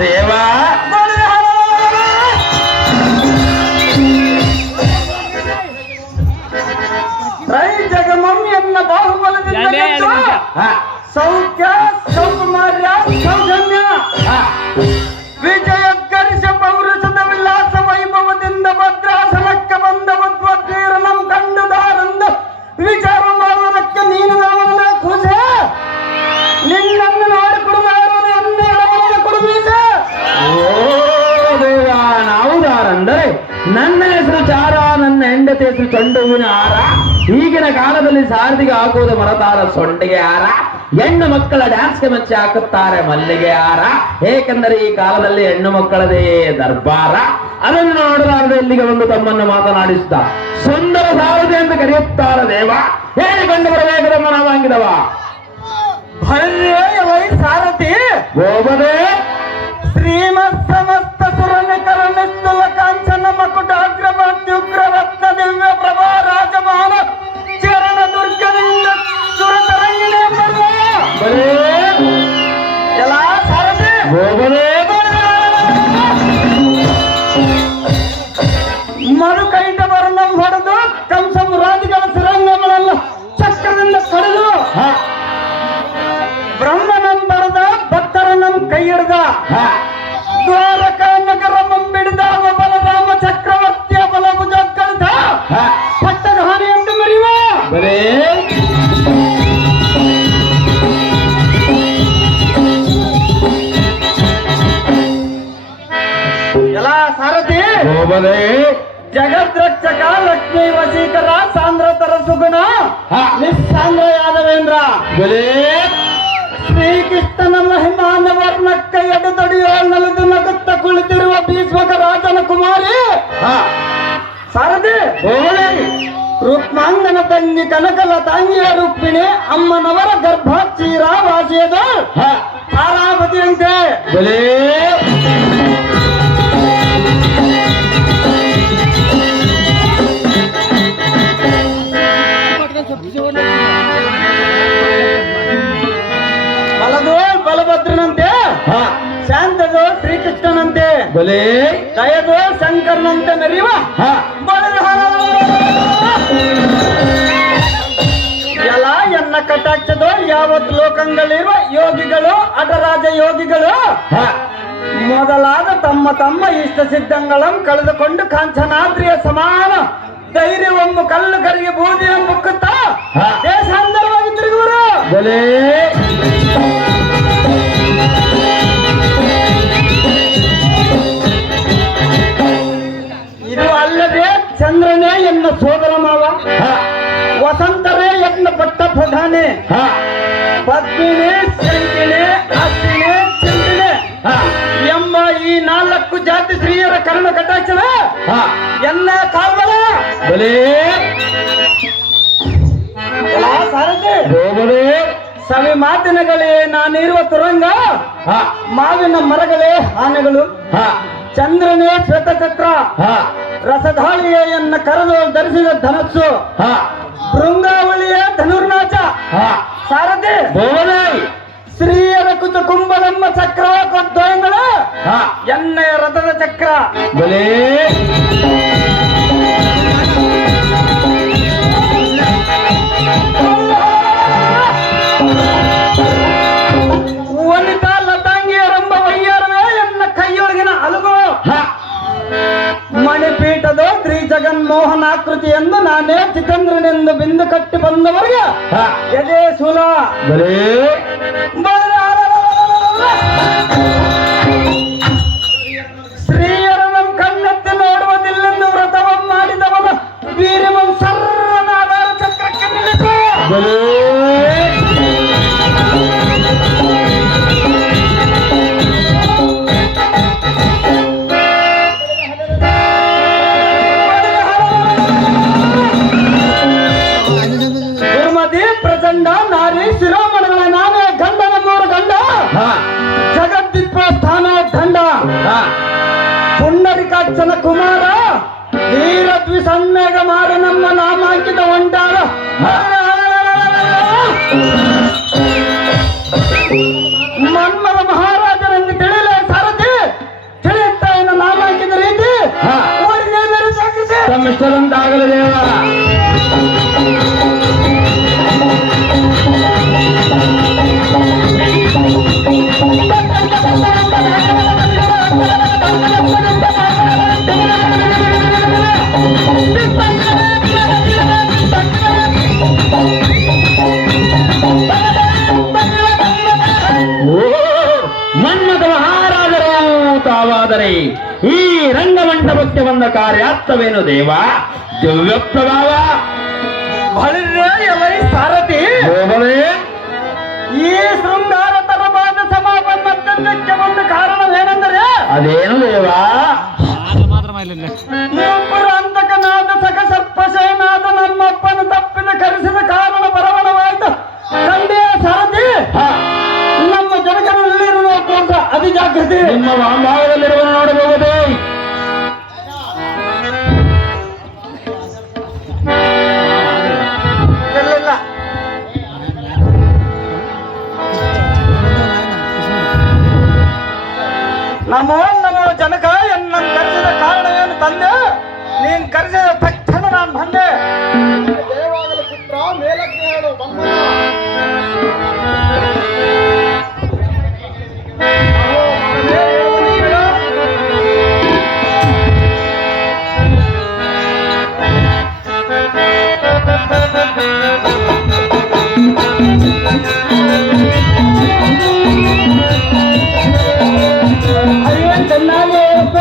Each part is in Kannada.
ದೇವಾ ರೈ ಜಗಮಮ್ಮಿಯನ್ನ ಬಾಹುಬಲದಿಂದ ಗೆದ್ದು ಸೌಖ್ಯ ಸೌಕುಮಾರ್ಯ ಸೌಜನ್ಯ ವಿಜಯ ಗರಿಷ ಪೌರುಷದ ವಿಲಾಸ ವೈಭವದಿಂದ ಭದ್ರಾಸನಕ್ಕೆ ಬಂದ ಮಧ್ವೀರ ನಮ್ ಕಂಡುದಾರಂದು ವಿಚಾರ ಮಾಡುವುದಕ್ಕೆ ನೀನು ನಾವನ್ನ ಖುಷಿ ನಿನ್ನನ್ನು ನೋಡಿಕೊಡುವ ಎನ್ನ ಕೊಡುವೀಸ. ಓ ದೇವ ನಾವುದಾರಂದರೆ ನನ್ನ ಹೆಸರು ಚಾರ, ನನ್ನ ಹೆಂಡತಿ ಹೆಸರು ಚಂಡು ಹೂವಿನ ಹಾರ. ಈಗಿನ ಕಾಲದಲ್ಲಿ ಸಾರದಿಗೆ ಹಾಕುವುದು ಮರತಾರ ಸೊಂಡಿಗೆ ಹಾರ, ಹೆಣ್ಣು ಮಕ್ಕಳ ಡ್ಯಾನ್ಸ್ಗೆ ಮೆಚ್ಚಿ ಹಾಕುತ್ತಾರೆ ಮಲ್ಲಿಗೆ ಹಾರ. ಏಕೆಂದರೆ ಈ ಕಾಲದಲ್ಲಿ ಹೆಣ್ಣು ಮಕ್ಕಳದೇ ದರ್ಬಾರ. ಅದನ್ನು ನೋಡಲಾರದೆ ಇಲ್ಲಿಗೆ ಒಂದು ತಮ್ಮನ್ನು ಮಾತನಾಡಿಸಿದ ಸುಂದರ ಸಾರದೆ ಎಂದು ಕರೆಯುತ್ತಾರೆ ದೇವ. ಹೇಳಿಕೊಂಡು ಬರಬೇಕು ನಮ್ಮ ನಾವಾಂಗಿದವ ಭರ್ಯವೈ ಸಾರಥಿ ಗೋಬದೇ ಶ್ರೀಮತ್ ಸಮಸ್ತ ಸುರನ ಕರಣಿಸ್ತುಲ ಕಾಂಚನ ಮಕುಟಾಗ್ರಮತ್ಯುಗ್ರವತ್ನ ದಿವ್ಯ ಪ್ರಭಾ ರಾಜಮಾನ ಚರಣ ದುರ್ಗದಿಂದ ಸುರತರಂಗಿಣೆ ಎಲ್ಲ ಸಾರಥಿ ಗೋಬದೇ ಮರುಕೈಟವರನ್ನು ಹೊಡೆದು ಕಂಸ ಮುರಾದಿಗಳ ಸಿರಂಗಗಳನ್ನು ಚಕ್ರದಿಂದ ಕಡಿದು ಬ್ರಹ್ಮನಂಬರದ ಭಕ್ತರನ್ನು ಕೈ ಹಿಡಿದ ದ್ವಾರಕಾ ನಗರ ಮುಂಬಿಡಿದ ಬಲರಾಮ ಚಕ್ರವರ್ತಿಯ ಬಲಭುಜ ಕಳೆದ ಪಟ್ಟದ ಹಾನಿ ಎಂದು ಮರೆಯುವ ಬರೇ ಎಲ್ಲ ಸಾರಥಿ ಗೋಬದೇ ಜಗದ್ರಕ್ಷಕ ಲಕ್ಷ್ಮೀ ವಶೀಕರ ಸಾಂದ್ರತರ ಸುಗುಣ ನಿಸ್ಸಾಂದ್ರ ಯಾದವೇಂದ್ರ ಬಲೇ ಶ್ರೀಕೃಷ್ಣನ ಮಹಿಮಾನ ವರ್ಣಕ್ಕೆ ಎಡೆದೊಡೆಯೋ ನಲಿದು ನಗುತ್ತ ಕುಳಿತಿರುವ ಭೀಷ್ಮಕ ರಾಜನ ಕುಮಾರಿ ಸಾರಥಿ ರುಕ್ಮಾಂಗನ ತಂಗಿ ಕನಕಲ ತಾಂಗಿಯ ರುಕ್ಮಿಣಿ ಅಮ್ಮನವರ ಗರ್ಭಾಕ್ಷೀರ ವಾಸಿಯದ ತಾರಾವತಿಯಂತೆ ಬಲೇ ಬಲದು ಬಲಭದ್ರನಂತೆ ಶಾಂತದು ಶ್ರೀಕೃಷ್ಣನಂತೆ ಬಲೇ ದಯದು ಶಂಕರನಂತೆ ಮೆರೆಯುವ ಎಲ್ಲ ಎನ್ನ ಕಟಾಕ್ಷದ ಯಾವತ್ತು ಲೋಕಂಗಳಿರುವ ಯೋಗಿಗಳು ಅಟರಾಜ ಯೋಗಿಗಳು ಮೊದಲಾದ ತಮ್ಮ ತಮ್ಮ ಇಷ್ಟ ಸಿದ್ಧಗಳನ್ನು ಕಳೆದುಕೊಂಡು ಕಾಂಚನಾದ್ರಿಯ ಸಮಾನ ಧೈರ್ಯವನ್ನು ಕಲ್ಲು ಕರಿಗೆ ಬೂದಿಯ ಮುಕ್ಕುತ್ತ ದೇಶಾಂತರವಾಗಿ ತಿರುಗುವರು ಬಲೇ ಇದು ಅಲ್ಲದೆ ಚಂದ್ರನೇ ಎನ್ನ ಸೋದರ ಮಾವ, ವಸಂತರೇ ಎನ್ನ ಪಟ್ಟ ಪ್ರಧಾನೆ, ಪದ್ಮಿನಿ ಶಂಕಿಣಿ ಅಶ್ವಿನಿ ಚಿಂತಿಣಿ ಎಂಬ ಈ 4 ಜಾತಿ ಸ್ತ್ರೀಯರ ಕರ್ಣ ಕಟಾಕ್ಷಣ ಎನ್ನ ಕಾಲ್ಬಲ ಬಲೇ ಸಾರಥಿ ಗೋಬದೇ ಸವಿ ಮಾತಿನಗಳೇ ನಾನಿರುವ ತುರಂಗ, ಮಾವಿನ ಮರಗಳೇ ಆನೆಗಳು, ಚಂದ್ರನೇ ಶ್ವೇತಚಕ್ರ, ರಸಧಾಳಿಯ ಎನ್ನ ಕರೆದು ಧರಿಸಿದ ಧನಸ್ಸು, ಭೃಂಗಾವಳಿಯ ಧನುರ್ನಾಚ ಸಾರಥಿ ಶ್ರೀಯರ ಕುತ ಕುಂಭಲಮ್ಮ ಚಕ್ರ ದ್ವಯಗಳ ಎಣ್ಣೆಯ ರಥದ ಚಕ್ರ ಬಲೇ ವನಿತಾ ಲತಾಂಗಿಯರೆಂಬ ವಯ್ಯಾರವೇ ಎನ್ನ ಕೈಯೊಳಗಿನ ಅಲುಗು, ಮಣಿಪೀಠದ ಶ್ರೀ ಜಗನ್ಮೋಹನಾಕೃತಿಯನ್ನು ನಾನೇ ಚಿತಂದ್ರನೆಂದು ಬಿಂದು ಕಟ್ಟಿ ಬಂದವರಿಗೆ ಎದೆ ಸುಲ ಬಲೇ ಶ್ರೀಯರನ್ನು ಕಣ್ಣೆತ್ತಿ ನೋಡುವುದಿಲ್ಲೆಂದು ವ್ರತವನ್ನು ಮಾಡಿದವನ ವೀರ್ಯವನ್ನು ಸರ್ವನಾಧಾರ ಚಕ್ರಕ್ಕೆ ನಿಲ್ಲಿಸು ಬಲೇ ದುರ್ಮತಿ ಪ್ರಚಂಡ ನಾರಿ ಶಿರೋಮಣಿಗಳ ನಾನೇ ಗಂಡನ 3 ಗಂಡ, ಜಗದ್ದಿಪ್ಪ ಸ್ಥಾನ ದಂಡ, ಪುಂಡರಿಕಾಕ್ಷನ ಕುಮಾರ, ವೀರದ್ವಿಸನ್ನೇಗ ಮಾಡ ನಮ್ಮ ನಾಮಾಂಕಿತ ಒಂಟಾಳ ಮನ್ಮದ ಮಹಾರಾಜನೆಂದು ತಿಳಿಯಲೇ ಸಾರಥಿ ಪ್ರಭಾವಾದರೆ ಈ ರಂಗಮಂಟಪಕ್ಕೆ ಬಂದ ಕಾರ್ಯಾರ್ಥವೇನು ದೇವ? ದಿವ್ಯ ಪ್ರಭಾವ ಎಲೈ ಸಾರಥಿ, ಹೋಗಲೇ ಈ ಶೃಂಗಾರ ತರವಾದ ಸಮಾಪನ್ನಕ್ಕೆ ಒಂದು ಕಾರಣವೇನೆಂದರೆ ಅದೇನು ದೇವ? ಇಬ್ಬರು ಅಂತಕನಾದ ಸಕ ಸರ್ಪಶಯನಾದ ನಮ್ಮಪ್ಪನ ತಪ್ಪಿದ ಕರೆಸಿದ ಕಾರಣ ಬರವಣವಾಯಿತು. ತಂದೆಯ ಸಾರಥಿ, ನಮ್ಮ ಜನಕರಲ್ಲಿರುವ ಅತಿ ಜಾಗೃತಿ ನಿಮ್ಮ ವಾಂಭಾವದಲ್ಲಿರುವ ನೋಡಬಹುದೇ? ಇಲ್ಲ. ನಮೋ ನಮೋ ಜನಕ, ಎನ್ನ ಕರೆಸಿದ ಕಾರಣವೇನು ತಂದೆ? ನೀನ್ ಕರೆಸಿದ ತಕ್ಷಣ ನಾನು ಬಂದೆ. ದೇವಾಗಲ ಪುತ್ರ ಮೇಲಕ್ಕೆ ಹೇಳು ಬಂಧನ. ಅಯ್ಯನ್ ಚೆನ್ನಾಗಿ ಹೇಳಪ್ಪ.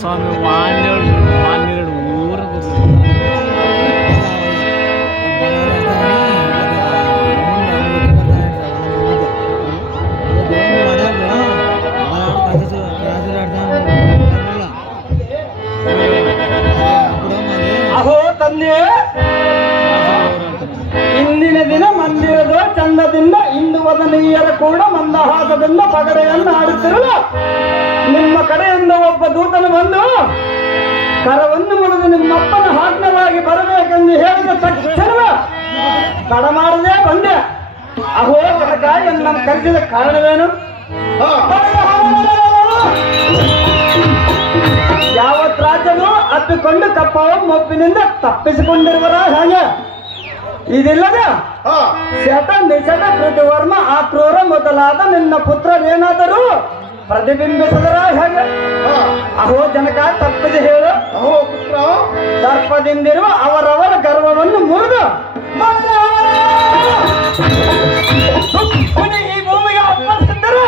ಸ್ವಾಮಿ ವಾನ್ಯರು ಊರ ಅಹೋ ತಂದೆ, ಇಂದಿನ ದಿನ ಮಂದಿರದ ಚಂದದಿಂದ ಇಂದು ವದನೀಯರ ಕೂಡ ಮಂದಹಾಸದಿಂದ ಪಗಡೆಯನ್ನು ಆಡುತ್ತಿರಲ ನಿಮ್ಮ ಕಡೆಯಿಂದ ಒಬ್ಬ ದೂತನು ಬಂದು ಕರವನ್ನು ಮುರಿದು ನಿಮ್ಮಪ್ಪನ ಆಜ್ಞವಾಗಿ ಬರಬೇಕೆಂದು ಹೇಳಿದ ತಕ್ಷಣ ತಡ ಮಾಡದೆ ಬಂದೆ. ಅಹೋ ಕನಕ, ನನ್ನ ಕರೆಸಿದ ಕಾರಣವೇನು? ಯಾವತ್ ರಾಜನು ಅಪ್ಪಿಕೊಂಡು ಕಪ್ಪಾವ ಮೊಪ್ಪಿನಿಂದ ತಪ್ಪಿಸಿಕೊಂಡಿರುವರ ಹಾಗೆ ಇದಿಲ್ಲದ ಶತ ನಿಶಟ ಕೃತಿವರ್ಮ ಆಕ್ರೂರ ಮೊದಲಾದ ನಿನ್ನ ಪುತ್ರರೇನಾದರೂ ಪ್ರತಿಬಿಂಬಿಸಿದರ ಹೇಗೆ? ಅಹೋ ಜನಕ, ತಪ್ಪಿದೆ ಹೇಳು. ಅಹೋ ಪುತ್ರ, ದರ್ಪದಿಂದಿರುವ ಅವರವರ ಗರ್ವವನ್ನು ಮುರಿದು ಈ ಭೂಮಿಗೆ ಅಪ್ಪಳಿಸಿದ್ದರೆ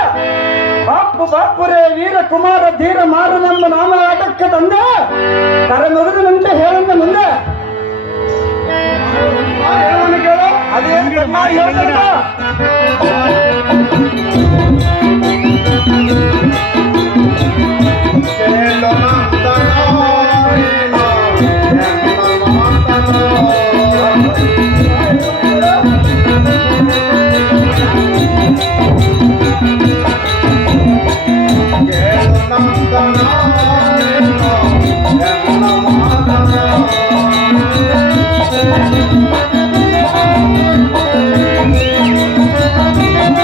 ಬಾಪು ಬಾಪುರೇ ವೀರ ಕುಮಾರ ಧೀರ ಮಾರನೆಂಬ ನಾಮ ಆಟಕ್ಕೆ ತಂದೆ ಕರೆ ಮುರಿದು ನಿಂತೆ ಹೇಳಂದ ಮುಂದೆ ಕೇಳು. ಅದೇನು ಹೇಳ್ತಾರ? Thank you.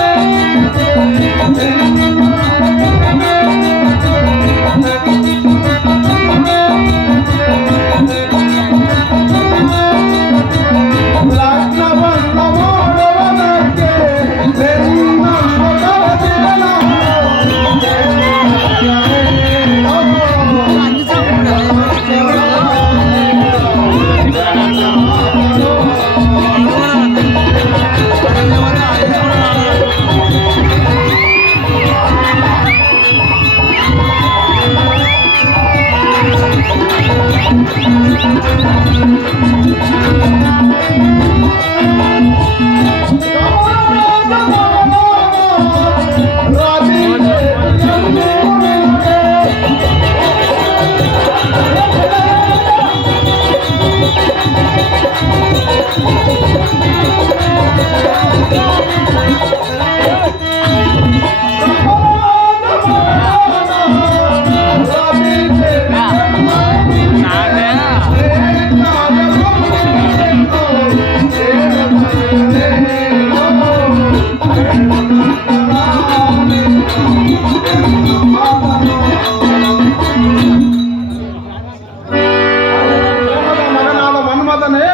ಮಗನಾದ ಮನ್ಮಥನೇ,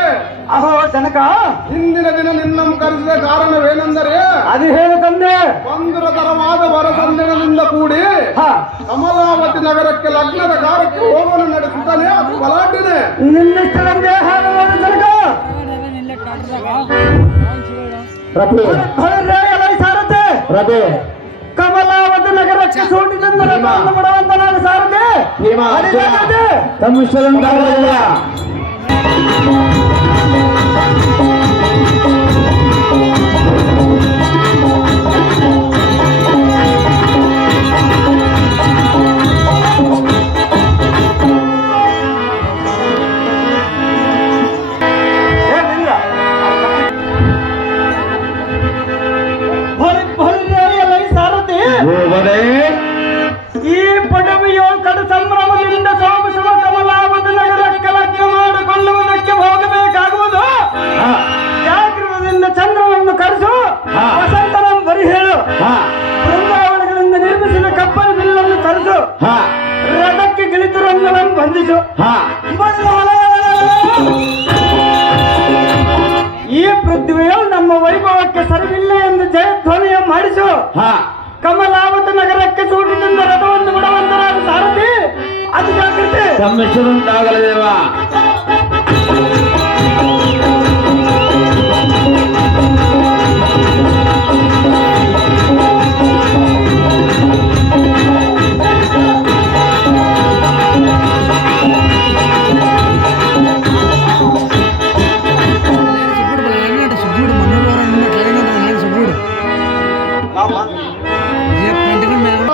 ಅಹೋ ಜನಕ, ಹಿಂದಿನ ದಿನ ನಿನ್ನನ್ನು ಕರೆಸಿದ ಕಾರಣವೇನೆಂದರೆ ಅದು ಹೇಳು ತಂದೆ. ಬಂಧುರ ತರವಾದ ವರಸಂದಿನದಿಂದ ಕೂಡಿ ಹ, ಕಮಲಾವತಿ ನಗರಕ್ಕೆ ಲಗ್ನದ ಕಾರ್ಯಕ್ಕೆ ಹೋಗೋಣ ನಡೆಸುತ್ತಾನೆ. ಅದು ಗಲಾಟೆನೆ. ನಿನ್ನಿಷ್ಟದಂತೆ ಹಾಡುವುದು ಜನಕ. ಸಾರಥಿ ರಥೆ ಕಮಲಾವತಿ ನಗರಕ್ಕೆ ಸೂಟಿನಿಂದ ಬಿಡುವಂತನಾದ ಸಾರಥಿ ತಮ್ಮಿಷ್ಟದಂತಾಗಲಿಲ್ಲ. ಸಾರಥಿ ಹೋಗದೆ ಈ ಪಡವಿಯು ಕಡು ಸಂಭ್ರಮದಿಂದ ಸೋಮಿಸುವ ಕಮಲಾವತಿ ನಗರಕ್ಕೆ ಲಗ್ನ ಮಾಡಿಕೊಳ್ಳುವುದಕ್ಕೆ ಹೋಗಬೇಕಾಗುವುದು. ಜಾಗೃತದಿಂದ ಚಂದ್ರನನ್ನು ಕರೆಸು, ವಸಂತನ ಬರಿ ಹೇಳು, ಬೃಂದಾವನಗಳಿಂದ ನಿರ್ಮಿಸಿದ ಕಪ್ಪನ ಬಿಲ್ಲನ್ನು ತರಿಸು, ರಥಕ್ಕೆ ಗಿಳಿತುರನ್ನು ಬಂಧಿಸು. ಈ ಪೃಥ್ವಿಯು ನಮ್ಮ ವೈಭವಕ್ಕೆ ಸರಿಯಿಲ್ಲ ಎಂದು ಜಯಧ್ವನಿಯ ಮಾಡಿಸು. ಕಮಲಾವತಿ ನಗರಕ್ಕೆ ಸೂಟಿನಿಂದ ರಥವನ್ನು ಬಿಡುವಂತನಾದ ಸಾರಥಿ ಅದು ಜಾಗೃತಿ. ತಮ್ಮಿಷ್ಟದಂತಾಗಲಿದೇವ.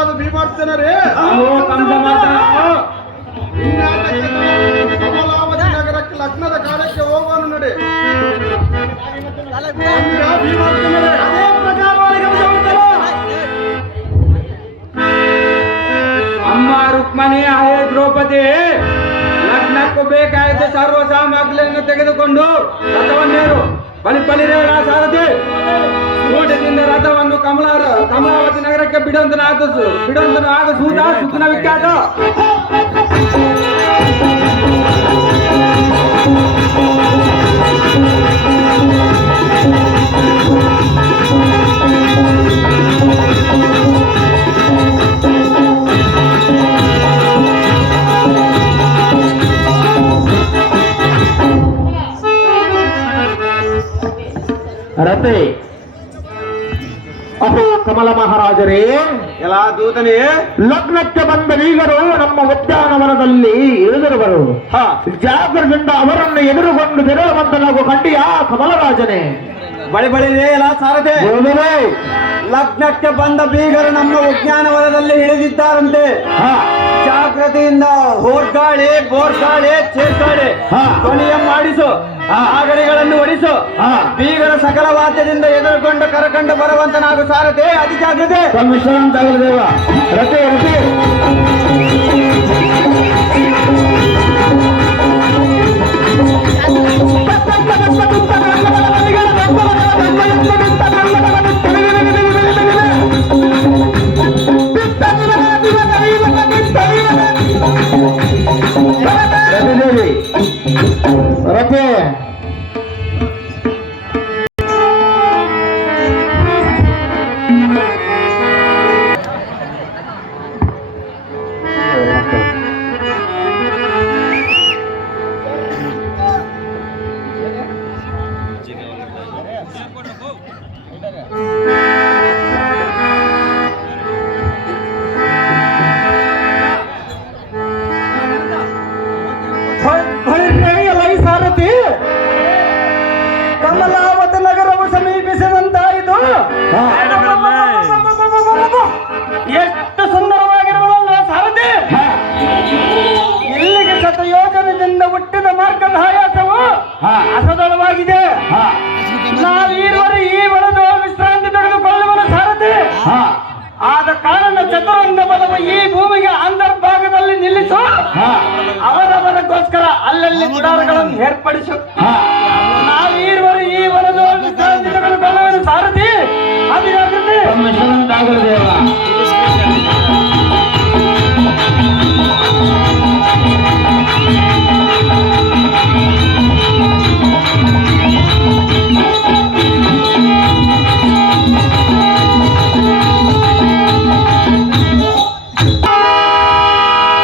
ಅದು ಭೀಮಾರ್ಚನರೇ, ಕಮಲಾವತಿ ನಗರಕ್ಕೆ ಲಗ್ನದ ಕಾರ್ಯಕ್ಕೆ ಹೋಗೋಣ ನಡೆ. ಭೀಮಾರ್ಚನರೇ, ಅದೇ ಪ್ರಕಾರವಾಗಿ ಗಮನಿಸುವಂತರು. ಅಮ್ಮ ರುಕ್ಮಣಿ, ಹೇ ದ್ರೌಪದಿ, ಲಗ್ನಕ್ಕೂ ಬೇಕಾದ ಸರ್ವ ಸಾಮಗ್ರಿಯನ್ನು ತೆಗೆದುಕೊಂಡು ರಥವನ್ನೇರು. ಬಲಿರೇಳ ಸಾರಥಿ, ಊಟದಿಂದ ರಥವನ್ನು ಕಮಲಾವತಿ ನಗರಕ್ಕೆ ಬಿಡುವಂತನ ಆಗಸೂತ ಸುಖನ ವಿಖ್ಯಾತ. ರಥೆ ಅಹೋ ಕಮಲ ಮಹಾರಾಜರೇ, ಎಲ್ಲ ದೂತನೇ, ಲಗ್ನಕ್ಕೆ ಬಂದ ಬೀಗರು ನಮ್ಮ ಉದ್ಯಾನವನದಲ್ಲಿ ಇಳಿದಿರುವರು. ಜಾಗರದಿಂದ ಅವರನ್ನು ಎದುರುಗೊಂಡು ತೆರಳುವಂತನಾಗು ಕಂಡಿಯ ಕಮಲರಾಜನೇ. ಬಳಿರೇ ಎಲ್ಲ ಸಾರಥಿ. ಲಗ್ನಕ್ಕೆ ಬಂದ ಬೀಗರು ನಮ್ಮ ಉದ್ಯಾನವನದಲ್ಲಿ ಇಳಿದಿದ್ದಾರಂತೆ. ಜಾಗೃತಿಯಿಂದ ಹೋರ್ಗಾಳಿ, ಬೋರ್ಗಾಳಿ, ಚೇರ್ಗಾಳಿ ಧ್ವನಿಯ ಮಾಡಿಸು, ಆಗಡಿಗಳನ್ನು ಒಡಿಸು. ಬೀಗರ ಸಕಲ ವಾದ್ಯದಿಂದ ಎದುರುಗೊಂಡು ಕರಕಂಡು ಬರುವಂತನಾಗು ಸಾರಥಿ ಅತಿ ಜಾಗೃತಿ. ತಮ್ಮಿಷ್ಟದಂತಾಗಲಿದೇವ. ರಥೆ ರಥೆ ರಥೆ ಕಮಲಾವತಿ ನಗರವು ಸಮೀಪಿಸಿದಂತಾಯಿತು. ಹಾ. ಎಷ್ಟು ಸುಂದರವಾಗಿರುವುದಲ್ಲ ಸಾರಥಿ. ಹಾ. ಇಲ್ಲಿಗೆ ಶತಯೋಜನದಿಂದ ಹುಟ್ಟಿದ ಮಾರ್ಗದ ಆಯಾಸವು ಹಾ. ಅಸದಳವಾಗಿದೆ. ಹಾ. ನಾವೀರುವರು ಈ ವರದು ವಿಶ್ರಾಂತಿ ತೆಗೆದುಕೊಳ್ಳುವ ಸಾರಥಿ. ಹಾ. ಆದ ಕಾರಣ ಚತುರಂಗ ಬಲವು ಈ ಭೂಮಿಗೆ ಅಂತರ್ಭಾಗದಲ್ಲಿ ನಿಲ್ಲಿಸು. ಹಾ. ಅವರವರಿಗೋಸ್ಕರ ಅಲ್ಲಲ್ಲಿ ಗುಡಾರಗಳನ್ನು ಏರ್ಪಡಿಸು. ಹಾ. ನಾವೀರುವರು ಈ ವರದು ವಿಶ್ರಾಂತಿ ತೆಗೆದುಕೊಳ್ಳುವ ಸಾರಥಿ. ಅದು ಯಾಕಂದ್ರೆ ತಮ್ಮ ಹೆಸರಂತಾಗಲಿ ದೇವ.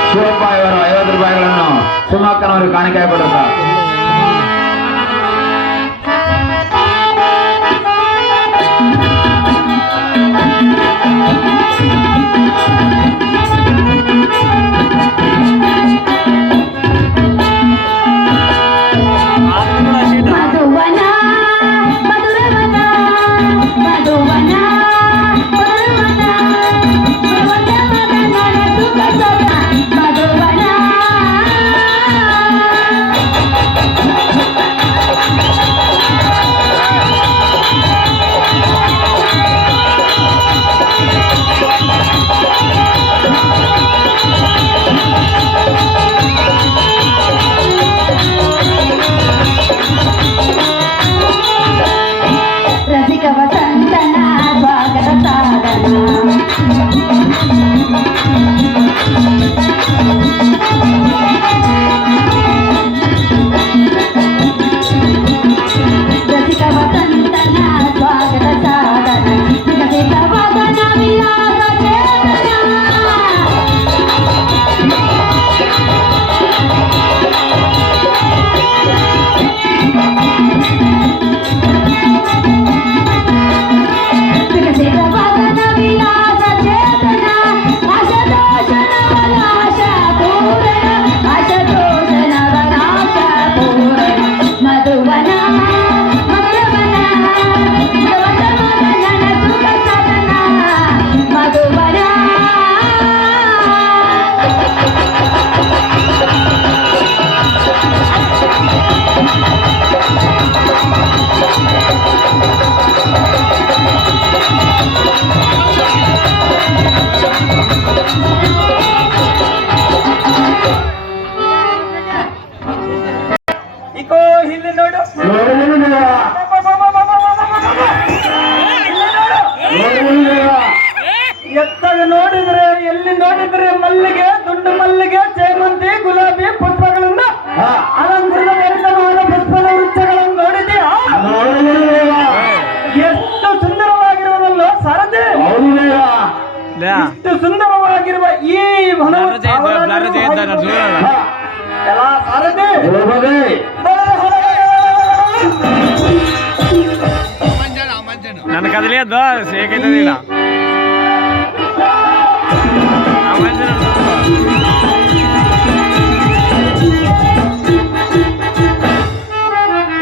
ಶಿವಪ್ಪ ಇವರು 50 ರೂಪಾಯಿಗಳನ್ನು ಸುಮಕ್ಕನವರು ಕಾಣಿಕೆ ಕೊಡುತ್ತಾ. ಮಧುವನ ಮಧುರವನ ಮಧುವನ ಮಧುರವನ ಮಧುವನ ಸುಖ ಸದ ಮಧುವನ. ರಸಿಕ ವಸಂತನ ಸ್ವಾಗತ ಸಾಧನ. ರಸಿಕ ವಸಂತನ ಸ್ವಾಗತ ಸಾಧನ. ವಿಕಸಿತ ವದನ ವಿಲಾಸ ಚೇತನ. ವಿಕಸಿತ ವದನ ವಿಲಾಸ ಚೇತನ. ಆಶದೋಷಣ ವನಾಶ ಪೂರಣ. ಆಶದೋಷಣ ವನಾಶ ಪೂರಣ. ಮಧುವನ ಮಧುರವನ ಮಧುವನ ಸುಖ ಸದನ ಮಧುವನ. ಇಕೋ ಇಲ್ಲಿ ನೋಡು. ನೋಡುವುದು ದೇವ. ಇಲ್ಲಿ ನೋಡು. ನೋಡುವುದು ದೇವ. ಎತ್ತಾಗ ನೋಡಿದ್ರೆ ಎಲ್ಲಿ ನೋಡಿದ್ರೆ ಮಲ್ಲಿಗೆ, ದುಂಡು ಮಲ್ಲಿಗೆ, ಸೇವಂತಿ, ಗುಲಾಬಿ ಪುಷ್ಪಗಳಿಂದ ಹಾ. ಅಲಂಕೃತ ಭರಿತವಾದ ಪುಷ್ಪದ ವೃಕ್ಷಗಳನ್ನು ನೋಡಿದೆಯಾ? ನೋಡುವುದು ದೇವ. ಎಷ್ಟು ಸುಂದರವಾಗಿರುವುದಲ್ಲ ಸಾರಥಿ. ಹೌದು ದೇವ. ಇಷ್ಟು ಸುಂದರವಾಗಿರುವ ಈ ವನವು ಹಾ. ಎಲ್ಲ ಸಾರಥಿ. ಹೋಗದೆ. ನನ್ನ ಕದಲಿಯದ್ದು ಸೇಕೈತದಿಲ್ಲ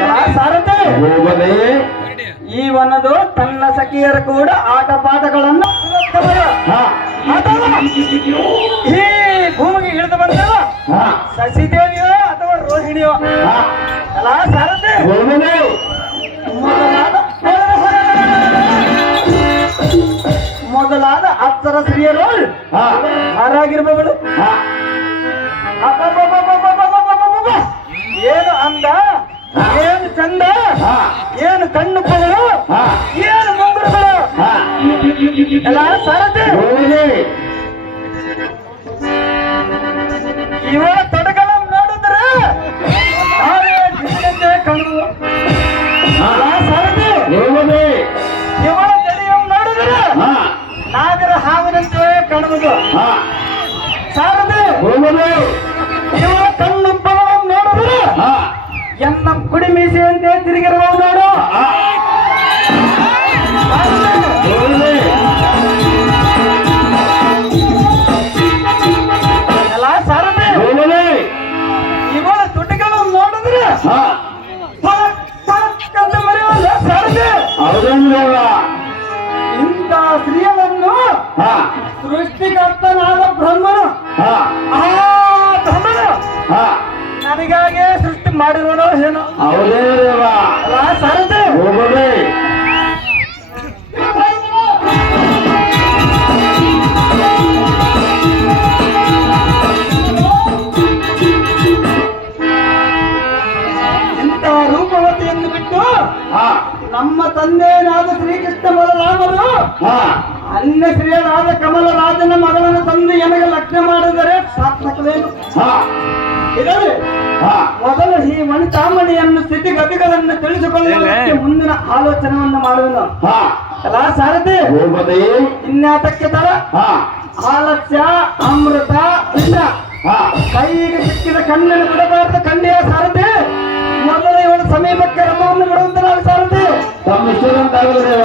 ಎಲ್ಲ ಸಾರಥಿ. ಹೋಗದೆ. ಈ ವನದು ತನ್ನ ಸಖಿಯರು ಕೂಡ ಆಟ ಪಾಠಗಳನ್ನು ಹಾ. ಅಥವಾ ಈ ಭೂಮಿಗೆ ಇಳಿದು ಬಂದವ ಹಾ. ಶಶಿದೇವಿಯೋ ಅಥವಾ ರೋಹಿಣಿಯೋ. ಹಾ. ಎಲ್ಲ ಸಾರಥಿ. ಹೋಗದೆ. ಮೊದಲಾದ ಅಪ್ಸರ ಸ್ತ್ರೀಯರು ಹಾ. ಯಾರಾಗಿರ್ಬಹುದು? ಹಾ. ಅಬ್ಬಬ್ಬಬ್ಬಬ್ಬಬ್ಬಬ್ಬಬ್ಬಬ್ಬಬ್ಬ. ಏನು ಅಂದ, ಏನು ಚಂದ, ಹಾ. ಏನು ಕಣ್ಣುಪ್ಪಗಳು, ಹಾ. ಏನು ಮುಂಗುರುಗಳು. ಹಾ. ಎಲ್ಲ ಸಾರಥಿ. ಹೋಗದೆ. ಇವಳ ತೊಡಗಳನ್ನು ನೋಡಿದ್ರೆ ನಾವೇ ಜಿಗಿದಂತೆ ಕಣ್ಣು. ಹಾ. ಎಲ್ಲ ಸಾರಥಿ. ಹೋಗದೆ. ಇವಳ ತಲೆಯನ್ನು ನೋಡಿದ್ರೆ ಹಾ. ನಾಗರ ಹಾವಿನಂತೆ ಕಾಣುವುದು. ಹಾ. ಸಾರಥಿ. ಹೋಗದೆ. ಇವಳ ಕಣ್ಣುಪ್ಪಗಳನ್ನು ನೋಡಿದ್ರೆ ಹಾ. ಎನ್ನ ಕುಡಿ ಮೀಸೆಯಂತೆ ತಿರುಗಿರುವ ನೋಡು. ಹಾ. ಹೋಗದೆ. ಎಲ್ಲ ಸಾರಥಿ. ಹೋಗದೆ. ಇವಳ ತುಟಿಗಳನ್ನು ನೋಡಿದ್ರೆ ಹಾ. ಪಳಕ್ ಪಳಕ್ ಅಂತ ಮಾಡಿರೋಣ ಏನೋ ಹೌದೇ ದೇವ ಅಲ್ಲ ಸಾರಥಿ ಹೋಗಬೇ ಇಂಥ ರೂಪವತಿಯನ್ನು ಬಿಟ್ಟು ಹಾ ನಮ್ಮ ತಂದೆಯಾದ ಶ್ರೀಕೃಷ್ಣ ಬಲರಾಮರು ಹಾ ಅನ್ಯ ಸ್ತ್ರೀಯರಾದ ಕಮಲರಾಜನ ಮಗಳನ್ನು ತಂದು ಎನಗೆ ಲಗ್ನ ಮಾಡಿದರೆ ಸಾರ್ಥಕವೇನು ಹಾ ಇದರಲ್ಲಿ ಹಾ ಮೊದಲು ಈ ಮಣಿತಾಮಣಿಯನ್ನು ಸ್ಥಿತಿಗತಿಗಳನ್ನು ತಿಳಿಸಿಕೊಳ್ಳುವುದಕ್ಕೆ ಮುಂದಿನ ಆಲೋಚನೆಯನ್ನು ಮಾಡುವನು ಹಾ ಅಲ್ಲ ಸಾರಥಿ ಹೋಗಬೇ ಇನ್ಯಾತಕ್ಕೆ ತರ ಹಾ ಆಲಸ್ಯ ಅಮೃತ ಇಲ್ಲ ಹಾ ಕೈಗೆ ಸಿಕ್ಕಿದ ಕಣ್ಣನ್ನು ಬಿಡಬಾರದು ಕಂಡಿಯ ಸಾರಥಿ ಮೊದಲು ಇವಳು ಸಮೀಪಕ್ಕೆ ರಮವನ್ನು ಬಿಡುವಂತ ನಾವು ಸಾರಥಿ ತಮ್ಮ ಇಷ್ಟದಂತಾಗಲು ದೇವ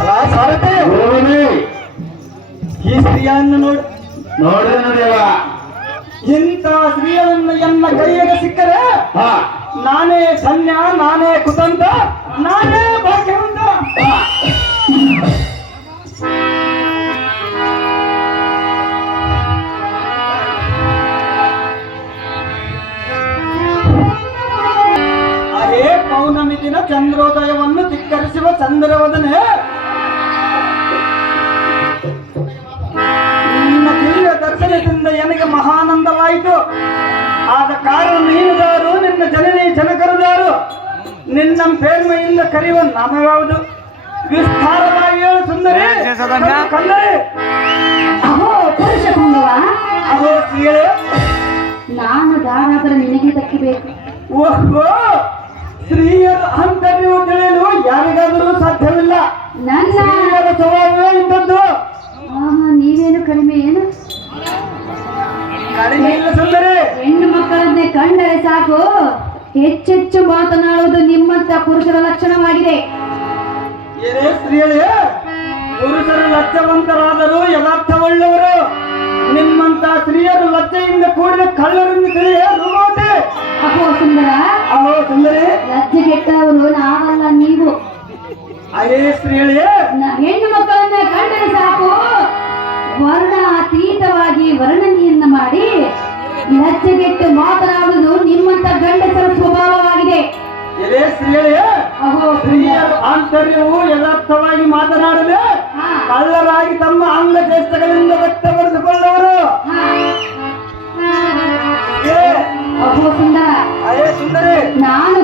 ಅಲ್ಲ ಸಾರಥಿ ಹೋಗಬೇ ಈ ಸ್ತ್ರೀಯನ್ನು ನೋಡಿ ನೋಡಿದನು ದೇವ ಇಂಥ ಸ್ತ್ರೀಯನ್ನು ಎನ್ನ ಕೈಗೆ ಸಿಕ್ಕರೆ ಹಾ ನಾನೇ ಧನ್ಯ ನಾನೇ ಕುತಂತ ನಾನೇ ಭಾಗ್ಯವಂತ ಅದೇ ಪೌರ್ಣಮಿ ದಿನ ಚಂದ್ರೋದಯವನ್ನು ಧಿಕ್ಕರಿಸುವ ಚಂದ್ರವದನೆ ನಿನ್ನ ದಿವ್ಯ ದರ್ಶನದಿಂದ ನನಗೆ ಮಹಾನಂದವಾಯಿತು ಆದ ಕಾರಣ ನೀನುದಾರು ನಿನ್ನ ಜನನಿ ಜನಕರುದಾರು ನಿನ್ನ ಪೇರ್ಮೆಯಿಂದ ಕರೆಯುವ ನಾಮಯಾವುದು ವಿಸ್ತಾರವಾಗಿ ಹೇಳು ಸುಂದರಿ ಕನ್ನಡಿ ಅಹೋ ಪುರುಷ ಪುಂಗವ, ಅಹೋ ಸೀಳೆ ನಾನು ದಾನಾದರೂ ನಿನಗೆ ದಕ್ಕಬೇಕು. ಓಹೋ ಸ್ತ್ರೀಯರ ಆಂತರ್ಯವು ತಿಳಿಯಲು ಯಾರಿಗಾದರೂ ಸಾಧ್ಯವಿಲ್ಲ ನನ್ನ ಸ್ತ್ರೀಯರ ಸ್ವಭಾವವೇ ಇದ್ದದ್ದು ನೀವೇನು ಕಡಿಮೆ ಏನು? ಕಡಿಮೆ ಇಲ್ಲ ಸುಂದರಿ ಹೆಣ್ಣು ಮಕ್ಕಳನ್ನೇ ಕಂಡರೆ ಸಾಕು ಹೆಚ್ಚೆಚ್ಚು ಮಾತನಾಡುವುದು ನಿಮ್ಮಂತ ಪುರುಷರ ಲಕ್ಷಣವಾಗಿದೆ. ಏನೇ ಸ್ತ್ರೀಯರೇ ಪುರುಷರು ಲಜ್ಜವಂತರಾದರೂ ಯಥಾರ್ಥವುಳ್ಳವರು ನಿಮ್ಮಂತ ಸ್ತ್ರೀಯರು ಲಜ್ಜೆಯಿಂದ ಕೂಡಿದ ಕಳ್ಳರನ್ನು ತಿಳಿಯ ರೂಪವತಿ ಅಹೋ ಸುಂದರ, ಅಹೋ ಸುಂದರಿ ಲಜ್ಜೆಗೆಟ್ಟವರು ನಾವಲ್ಲ ನೀವು. ಅದೇ ಸ್ತ್ರೀಯರೇ ಹೆಣ್ಣು ಮಕ್ಕಳನ್ನ ಕಂಡರೆ ಸಾಕು ವರ್ಣ ಅತೀತವಾಗಿ ವರ್ಣನೆಯನ್ನ ಮಾಡಿ ಲಜ್ಜೆಗೆಟ್ಟು ಮಾತನಾಡುವುದು ನಿಮ್ಮಂತ ಗಂಡಸರ ಸ್ವಭಾವವಾಗಿದೆ. ಎಲೆ ಸ್ತ್ರೀಯರೇ ಅಹೋ ಸ್ತ್ರೀಯರು ಆಂತರ್ಯವು ಯಥಾರ್ಥವಾಗಿ ಮಾತನಾಡದೆ ಹಾ. ಕಳ್ಳರಾಗಿ ತಮ್ಮ ಅಂಗಚೇಷ್ಟಗಳಿಂದ ವ್ಯಕ್ತಪಡಿಸಿಕೊಳ್ಳವರು ಹಾ. ಏ, ಅಹೋ ಸುಂದರ, ಅದೇ ಸುಂದರಿ ನಾನು